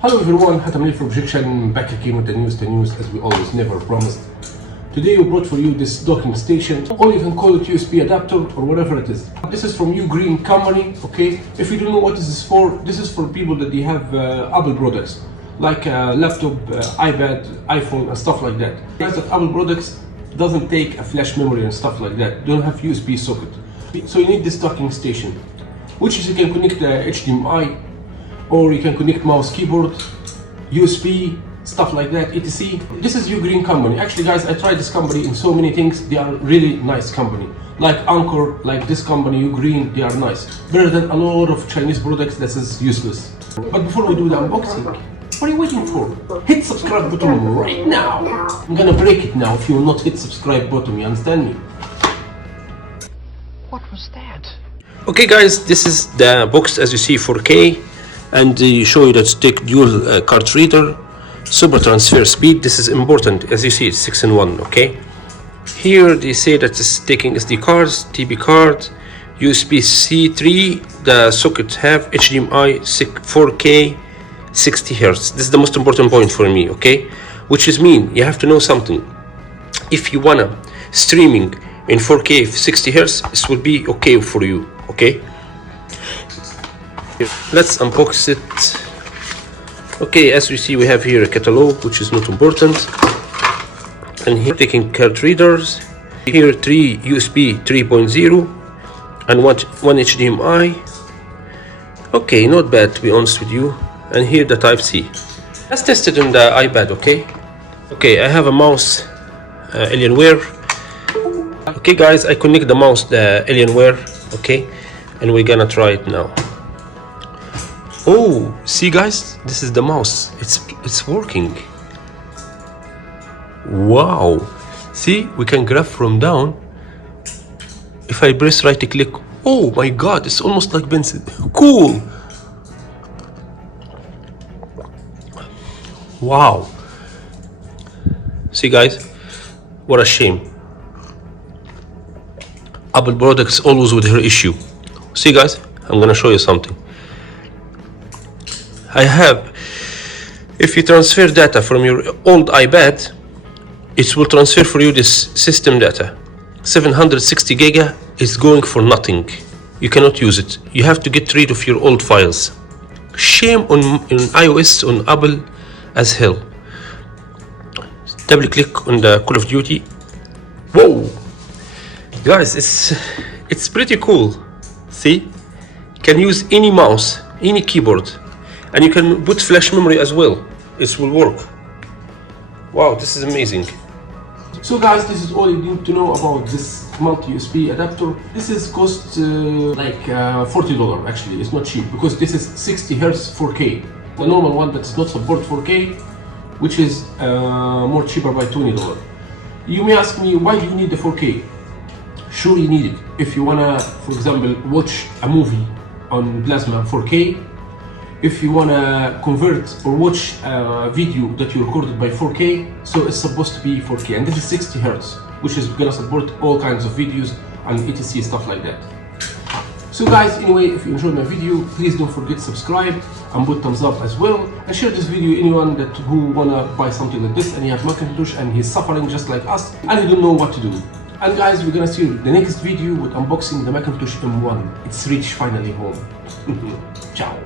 Hello everyone, Hatem for Objection, back again with the news as we always never promised. Today we brought for you this docking station, or you can call it USB adapter or whatever it is. This is from UGreen company, okay? If you don't know what this is for people that they have Apple products, like laptop, iPad, iPhone and stuff like that. Guys, that Apple products doesn't take a flash memory and stuff like that, don't have USB socket. So you need this docking station, which is you can connect the HDMI, or you can connect mouse, keyboard, USB, stuff like that, etc. This is UGreen company. Actually guys, I tried this company in so many things. They are really nice company. Like Anchor, like this company, UGreen, they are nice. Better than a lot of Chinese products that is useless. But before we do the unboxing, what are you waiting for? Hit subscribe button right now. I'm gonna break it now if you will not hit subscribe button, you understand me? What was that? Okay guys, this is the box as you see 4K, and they show you that take dual card reader, super transfer speed. This is important, as you see it's 6-in-1, okay? Here they say that it's taking SD cards, TB card, USB-C 3, the socket have HDMI 4K 60 Hz. This is the most important point for me, okay? Which is mean you have to know something. If you wanna streaming in 4K 60 Hz, this will be okay for you, okay? Let's unbox it. Okay, as we see we have here a catalog, which is not important, and here taking card readers, here 3 USB 3.0 and one HDMI. Okay, not bad to be honest with you. And here the type C. Let's test it on the iPad, okay? Okay, I have a mouse Alienware. Okay guys, I connect the mouse, the Alienware, okay, and we're gonna try it now. Oh, see guys, this is the mouse. It's working. Wow. See, we can grab from down. If I press right click, oh my god, it's almost like pencil. Cool. Wow. See guys, what a shame. Apple products always with her issue. See guys, I'm gonna show you something. I have, if you transfer data from your old iPad, it will transfer for you this system data. 760 giga is going for nothing. You cannot use it. You have to get rid of your old files. Shame on iOS, on Apple as hell. Double click on the Call of Duty. Whoa, guys, it's pretty cool. See, you can use any mouse, any keyboard. And you can put flash memory as well. It will work. Wow, this is amazing. So guys, this is all you need to know about this multi-USB adapter. This is cost like $40 actually. It's not cheap because this is 60 Hz 4K. The normal one that does not support 4K, which is more cheaper by $20. You may ask me, why do you need the 4K? Sure, you need it. If you wanna, for example, watch a movie on plasma 4K, if you wanna convert or watch a video that you recorded by 4K, so it's supposed to be 4K, and this is 60 Hz, which is gonna support all kinds of videos and etc, stuff like that. So guys, anyway, if you enjoyed my video, please don't forget to subscribe and put thumbs up as well, and share this video anyone that who wanna buy something like this and he have Macintosh and he's suffering just like us and he don't know what to do. And guys, we're gonna see you in the next video with unboxing the Macintosh M1. It's reached finally home. Ciao.